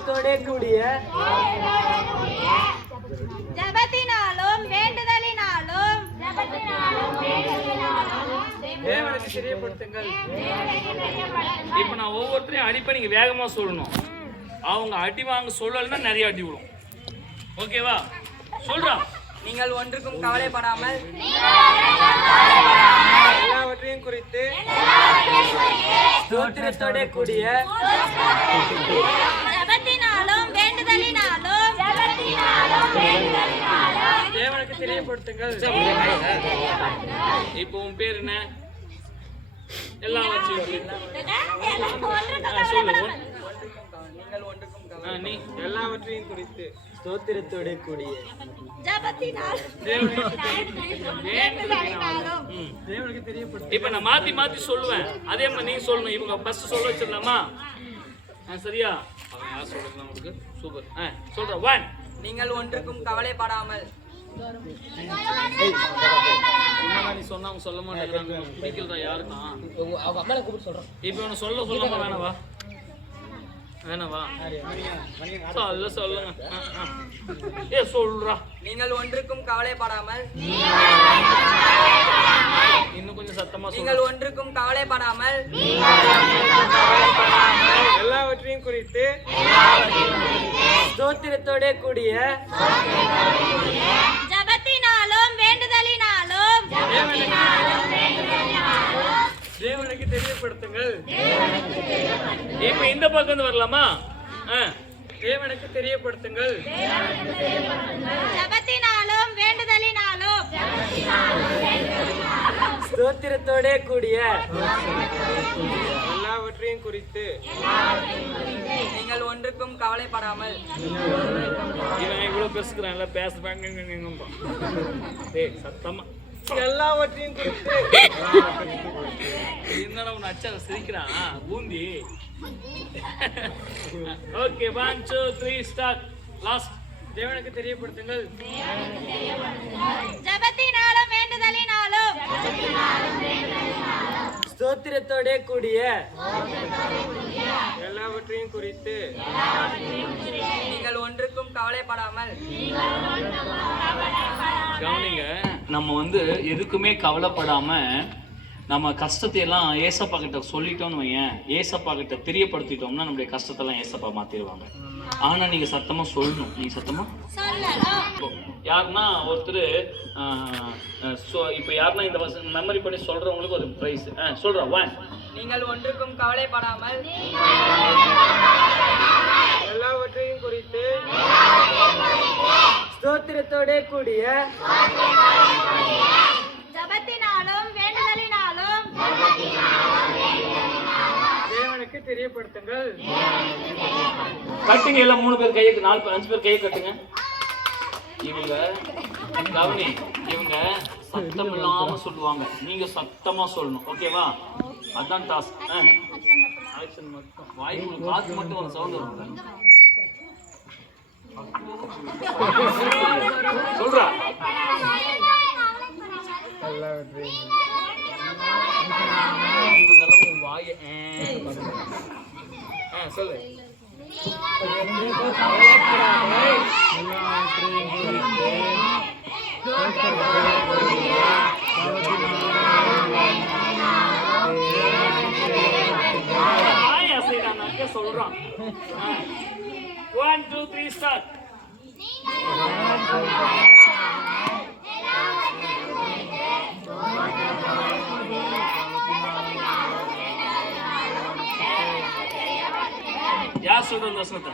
ஸ்தோத்திரத்தோட கூடிய ஜெபத்தினாலும் வேண்டுதலினாலும் தேவனுக்கு தெரியப்படுத்துங்கள். இப்ப நான் ஒவ்வொருத்தரையும் அடிப்பை நீங்க வேகமா சொல்லணும். அவங்க அடி வாங்க சொல்லலைன்னா நிறைய அடி விடும். ஓகேவா? சொல்றா. நீங்கள் ஒன்றுக்கும் கவலைப்படாமல் எல்லாவற்றையும் குறித்து ஸ்தோத்திரத்தோட கூடிய ஜெபத்தினாலும் வேண்டுதலினாலும் தேவனுக்கு தெரியப்படுத்துங்கள். இப்போ உன் பேர் என்ன? எல்லாம் வச்சு சொல்லு. நீங்கள் ஒன்றுக்கும் நீ எல்லாவற்றையும் குறித்து ஸ்தோத்திரத்தோட கூடிய தேவனுக்கு தெரியப்படுத்து. இப்ப நான் மாத்தி மாத்தி சொல்லுவேன். அதே மாதிரி நீ சொல்லணும். இவங்க ஃபர்ஸ்ட் சொல்ல வச்சிடலாமா? சரியா? அவன் யார் சொல்றது நமக்கு? சூப்பர். சொல்ற. 1. நீங்கள் ஒன்றுக்கும் கவலைப்படாமல் என்ன நீ சொன்னா அவங்க சொல்ல மாட்டேங்கிறாங்க. பிடிக்கலடா யாருக்கும். அவங்க அம்மாவை கூப்பிட்டு சொல்றோம். இப்போ அவனை சொல்லாம வேணவா? வேணவா? சொல்லுங்க. சொல்றா. நீங்கள் ஒன்றுக்கும் கவலைப்படாமல் இன்னும் கொஞ்சம் சத்தமா நீங்கள் ஒன்றுக்கும் கவலைப்படாமல் எல்லாவற்றையும் குறித்து ஸ்தோத்திரத்தோட கூடிய ஜெபத்தினாலும் வேண்டுதலினாலும் தேவனுக்கு தெரியப்படுத்துங்கள். இப்ப இந்த பக்கம் இருந்து வரலாமா? தேவனுக்கு தெரியப்படுத்துங்கள். ஜெபத்தினாலும் வேண்டுதலினாலும் ஸ்தோத்திரத்தோட கூடிய எல்லாவற்றையும் குறித்து நீங்கள் ஒன்றுக்கும் கவலைப்படாமல் இவன் இவ்வளவு பேசுகிறான்ல பேசுறாங்க. சத்தமா எல்லாவற்றையும் குறித்து என்னடா உன் அச்சா சிரிக்கிறான் பூந்தி. Okay 1 2 3 start. லாஸ்ட். தேவனுக்கு தெரியப்படுத்துங்கள். ஜெபத்தினாலும் வேண்டுதலினாலும் ஸ்தோத்திரத்தோட கூடிய எல்லாவற்றையும் குறித்து நீங்கள் ஒன்றுக்கும் கவலைப்படாமல் கவனிங்க. நம்ம எதுக்குமே கவலைப்படாம நம்ம கஷ்டத்தை எல்லாம் ஏசப்பா கிட்ட சொல்லிட்டோம்னு வையேன், ஏசப்பா கிட்ட தெரியப்படுத்திட்டோம்னா நம்மளுடைய கஷ்டத்தெல்லாம் ஏசப்பா மாத்திடுவாங்க. ஆனா நீங்க சத்தமா சொல்லணும். நீங்க சத்தமா யாருன்னா ஒருத்தர் இப்ப யாருன்னா இந்த மெமரி பண்ணி சொல்றவங்களுக்கு ஒரு பிரைஸ் சொல்ற. 1. நீங்கள் ஒன்றுக்கும் கவலைப்படாமல் எல்லாவற்றையும் குறித்து ஸ்தோத்திரத்தோட கூடிய ஜெபத்தினாலும் வேண்டுதலினாலும் தேவனுக்கு தெரியப்படுத்துங்கள். கட்டுங்க. எல்லாம் 3 பேர் கையை 4 5 பேர் கையை கட்டுங்க. இவங்க கவனி. இவங்க சத்தம் இல்லாம சொல்லுவாங்க. நீங்க சத்தமா சொல்லணும். ஓகேவா? அதான் டாஸ்க். ஆக்ஷன் மட்டும் வாய்ப்பு காத்து மட்டும் ஒரு சவுண்ட் வரும். சொல்றா. வாய சொல்லு. சொல்றான். 1 2 3 ஸ்டார்ட். யார் சொல்ற வசனத்தை?